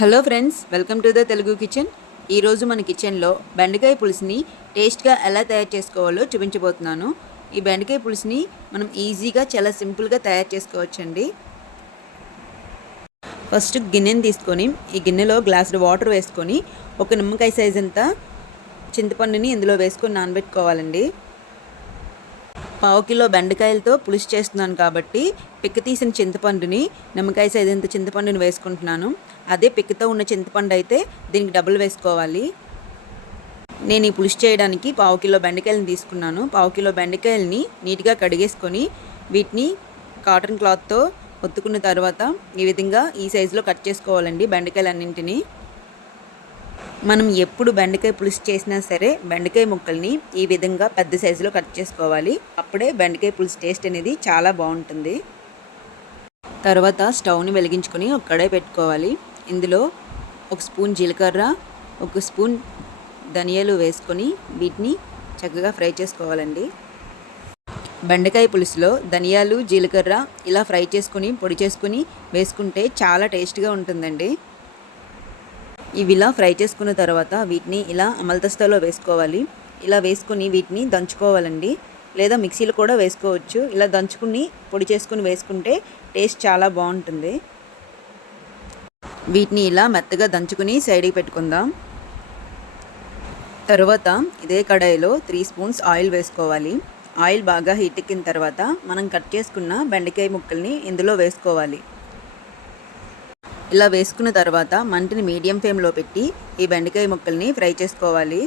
Hello friends welcome to the Telugu kitchen. ఈరోజు మన కిచెన్లో బెండకాయ పులుసుని టేస్ట్గా ఎలా తయారు చేసుకోవాలో చూపించబోతున్నాను. ఈ బెండకాయ పులుసుని మనం ఈజీగా చాలా సింపుల్గా తయారు చేసుకోవచ్చండి. ఫస్ట్ గిన్నెని తీసుకొని ఈ గిన్నెలో గ్లాసుడు వాటర్ వేసుకొని ఒక నిమ్మకాయ సైజ్ అంతా చింతపండుని ఇందులో వేసుకొని నానబెట్టుకోవాలండి. పావు కిలో బెండకాయలతో పులుసు చేస్తున్నాను కాబట్టి పిక్క తీసిన చింతపండుని నిమ్మకాయ సైజ్ చింతపండుని వేసుకుంటున్నాను. అదే పిక్కతో ఉన్న చింతపండు అయితే దీనికి డబుల్ వేసుకోవాలి. నేను ఈ పులుసు చేయడానికి పావు కిలో బెండకాయలను తీసుకున్నాను. పావు కిలో బెండకాయలని నీట్గా కడిగేసుకొని వీటిని కాటన్ క్లాత్తో ఒత్తుకున్న తర్వాత ఈ విధంగా ఈ సైజులో కట్ చేసుకోవాలండి బెండకాయలన్నింటినీ. మనం ఎప్పుడు బెండకాయ పులుసు చేసినా సరే బెండకాయ ముక్కల్ని ఈ విధంగా పెద్ద సైజులో కట్ చేసుకోవాలి. అప్పుడే బెండకాయ పులుసు టేస్ట్ అనేది చాలా బాగుంటుంది. తర్వాత స్టవ్ని వెలిగించుకొని ఒక కడాయి పెట్టుకోవాలి. ఇందులో ఒక స్పూన్ జీలకర్ర ఒక స్పూన్ ధనియాలు వేసుకొని వీటిని చక్కగా ఫ్రై చేసుకోవాలండి. బెండకాయ పులుసులో ధనియాలు జీలకర్ర ఇలా ఫ్రై చేసుకొని పొడి చేసుకొని వేసుకుంటే చాలా టేస్ట్గా ఉంటుందండి. ఇవి ఇలా ఫ్రై చేసుకున్న తర్వాత వీటిని ఇలా అమలదస్తాలో వేసుకోవాలి. ఇలా వేసుకుని వీటిని దంచుకోవాలండి. లేదా మిక్సీలో కూడా వేసుకోవచ్చు. ఇలా దంచుకుని పొడి చేసుకుని వేసుకుంటే టేస్ట్ చాలా బాగుంటుంది. వీటిని ఇలా మెత్తగా దంచుకుని సైడ్కి పెట్టుకుందాం. తర్వాత ఇదే కడాయిలో త్రీ స్పూన్స్ ఆయిల్ వేసుకోవాలి. ఆయిల్ బాగా హీట్ ఎక్కిన తర్వాత మనం కట్ చేసుకున్న బెండకాయ ముక్కల్ని ఇందులో వేసుకోవాలి. ఇలా వేసుకున్న తర్వాత మంటని మీడియం ఫ్లేమ్లో పెట్టి ఈ బెండకాయ ముక్కల్ని ఫ్రై చేసుకోవాలి.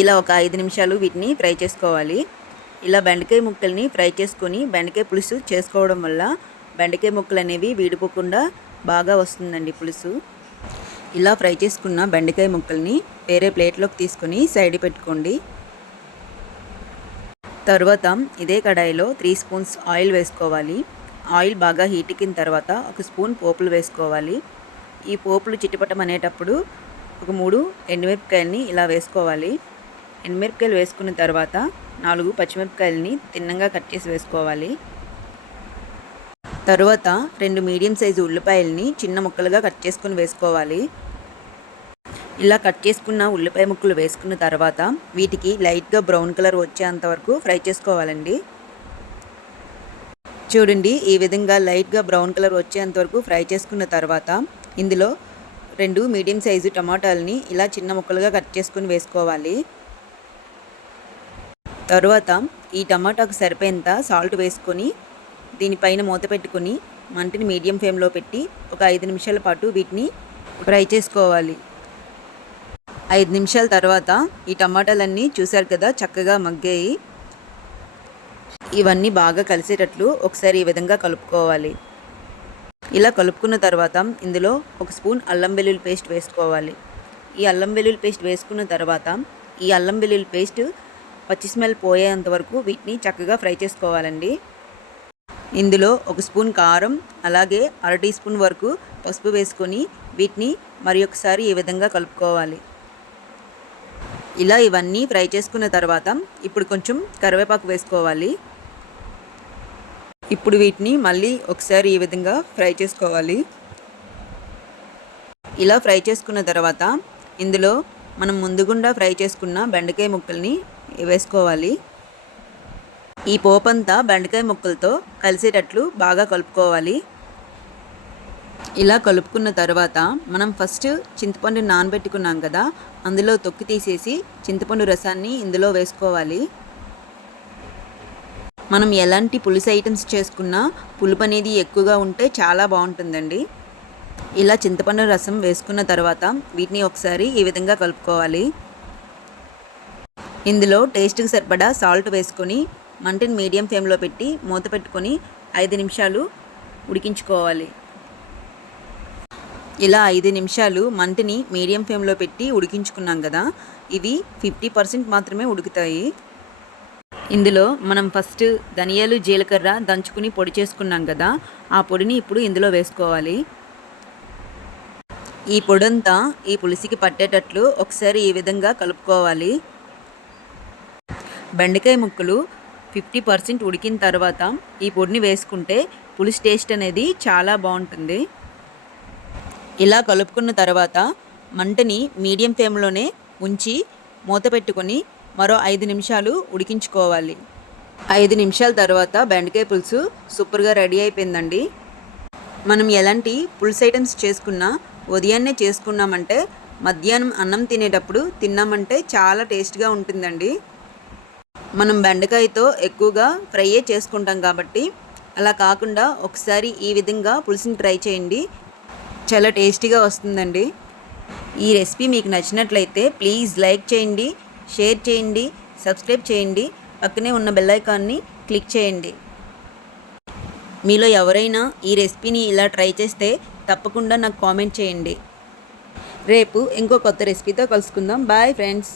ఇలా ఒక ఐదు నిమిషాలు వీటిని ఫ్రై చేసుకోవాలి. ఇలా బెండకాయ ముక్కల్ని ఫ్రై చేసుకొని బెండకాయ పులుసు చేసుకోవడం వల్ల బెండకాయ ముక్కలు అనేవి వీడిపోకుండా బాగా వస్తుందండి పులుసు. ఇలా ఫ్రై చేసుకున్న బెండకాయ ముక్కల్ని వేరే ప్లేట్లోకి తీసుకొని సైడ్ పెట్టుకోండి. తర్వాత ఇదే కడాయిలో త్రీ స్పూన్స్ ఆయిల్ వేసుకోవాలి. ఆయిల్ బాగా హీట్ ఎక్కిన తర్వాత ఒక స్పూన్ పోపులు వేసుకోవాలి. ఈ పోపులు చిట్టుపట్టం అనేటప్పుడు ఒక మూడు ఎండుమిరపకాయలని ఇలా వేసుకోవాలి. ఎండుమిరపకాయలు వేసుకున్న తర్వాత నాలుగు పచ్చిమిరపకాయలని తిన్నంగా కట్ చేసి వేసుకోవాలి. తర్వాత రెండు మీడియం సైజు ఉల్లిపాయలని చిన్న ముక్కలుగా కట్ చేసుకుని వేసుకోవాలి. ఇలా కట్ చేసుకున్న ఉల్లిపాయ ముక్కలు వేసుకున్న తర్వాత వీటికి లైట్గా బ్రౌన్ కలర్ వచ్చేంత వరకు ఫ్రై చేసుకోవాలండి. చూడండి ఈ విధంగా లైట్గా బ్రౌన్ కలర్ వచ్చేంత వరకు ఫ్రై చేసుకున్న తర్వాత ఇందులో రెండు మీడియం సైజు టమాటాలని ఇలా చిన్న ముక్కలుగా కట్ చేసుకుని వేసుకోవాలి. తరువాత ఈ టమాటాకు సరిపోయేంత సాల్ట్ వేసుకొని దీనిపైన మూత పెట్టుకొని మంటని మీడియం ఫ్లేమ్లో పెట్టి ఒక ఐదు నిమిషాల పాటు వీటిని ఫ్రై చేసుకోవాలి. ఐదు నిమిషాల తర్వాత ఈ టమాటాలన్నీ చూశారు కదా చక్కగా మగ్గాయి. ఇవన్నీ బాగా కలిసేటట్లు ఒకసారి ఈ విధంగా కలుపుకోవాలి. ఇలా కలుపుకున్న తర్వాత ఇందులో ఒక స్పూన్ అల్లం వెల్లుల్లి పేస్ట్ వేసుకోవాలి. ఈ అల్లం వెల్లుల్లి పేస్ట్ వేసుకున్న తర్వాత ఈ అల్లం వెల్లుల్లి పేస్ట్ పచ్చి స్మెల్ పోయేంత వరకు వీటిని చక్కగా ఫ్రై చేసుకోవాలండి. ఇందులో ఒక స్పూన్ కారం అలాగే అర టీ స్పూన్ వరకు పసుపు వేసుకొని వీటిని మరి ఒకసారి ఈ విధంగా కలుపుకోవాలి. ఇలా ఇవన్నీ ఫ్రై చేసుకున్న తర్వాత ఇప్పుడు కొంచెం కరివేపాకు వేసుకోవాలి. ఇప్పుడు వీటిని మళ్ళీ ఒకసారి ఈ విధంగా ఫ్రై చేసుకోవాలి. ఇలా ఫ్రై చేసుకున్న తర్వాత ఇందులో మనం ముందుగుండా ఫ్రై చేసుకున్న బెండకాయ ముక్కల్ని వేసుకోవాలి. ఈ పోపంతా బెండకాయ ముక్కలతో కలిసేటట్లు బాగా కలుపుకోవాలి. ఇలా కలుపుకున్న తర్వాత మనం ఫస్ట్ చింతపండు నానబెట్టుకున్నాం కదా అందులో తొక్కి తీసేసి చింతపండు రసాన్ని ఇందులో వేసుకోవాలి. మనం ఎలాంటి పులుసు ఐటమ్స్ చేసుకున్నా పులుపు అనేది ఎక్కువగా ఉంటే చాలా బాగుంటుందండి. ఇలా చింతపండు రసం వేసుకున్న తర్వాత వీటిని ఒకసారి ఈ విధంగా కలుపుకోవాలి. ఇందులో టేస్ట్కి సరిపడా సాల్ట్ వేసుకొని మంటని మీడియం ఫ్లేమ్లో పెట్టి మూత పెట్టుకొని ఐదు నిమిషాలు ఉడికించుకోవాలి. ఇలా ఐదు నిమిషాలు మంటని మీడియం ఫ్లేమ్లో పెట్టి ఉడికించుకున్నాం కదా ఇవి ఫిఫ్టీ పర్సెంట్ మాత్రమే ఉడుకుతాయి. ఇందులో మనం ఫస్ట్ ధనియాలు జీలకర్ర దంచుకుని పొడి చేసుకున్నాం కదా ఆ పొడిని ఇప్పుడు ఇందులో వేసుకోవాలి. ఈ పొడంతా ఈ పులిసికి పట్టేటట్లు ఒకసారి ఈ విధంగా కలుపుకోవాలి. బెండకాయ ముక్కలు ఫిఫ్టీ పర్సెంట్ ఉడికిన తర్వాత ఈ పొడిని వేసుకుంటే పులుసు టేస్ట్ అనేది చాలా బాగుంటుంది. ఇలా కలుపుకున్న తర్వాత మంటని మీడియం ఫ్లేమ్లోనే ఉంచి మూత పెట్టుకొని మరో ఐదు నిమిషాలు ఉడికించుకోవాలి. ఐదు నిమిషాల తర్వాత బెండకాయ పులుసు సూపర్గా రెడీ అయిపోయిందండి. మనం ఎలాంటి పులుసు ఐటమ్స్ చేసుకున్నా ఉదయాన్నే చేసుకున్నామంటే మధ్యాహ్నం అన్నం తినేటప్పుడు తిన్నామంటే చాలా టేస్ట్గా ఉంటుందండి. మనం బెండకాయతో ఎక్కువగా ఫ్రైయే చేసుకుంటాం కాబట్టి అలా కాకుండా ఒకసారి ఈ విధంగా పులుసుని ట్రై చేయండి. చాలా టేస్టీగా వస్తుందండి. ఈ రెసిపీ మీకు నచ్చినట్లయితే ప్లీజ్ లైక్ చేయండి. షేర్ చేయండి సబ్స్క్రైబ్ చేయండి పక్కనే ఉన్న బెల్ ఐకాన్ని క్లిక్ చేయండి. మీలో ఎవరైనా ఈ రెసిపీని ఇలా ట్రై చేస్తే తప్పకుండా నాకు కామెంట్ చేయండి. రేపు ఇంకో కొత్త రెసిపీతో కలుసుకుందాం. Bye friends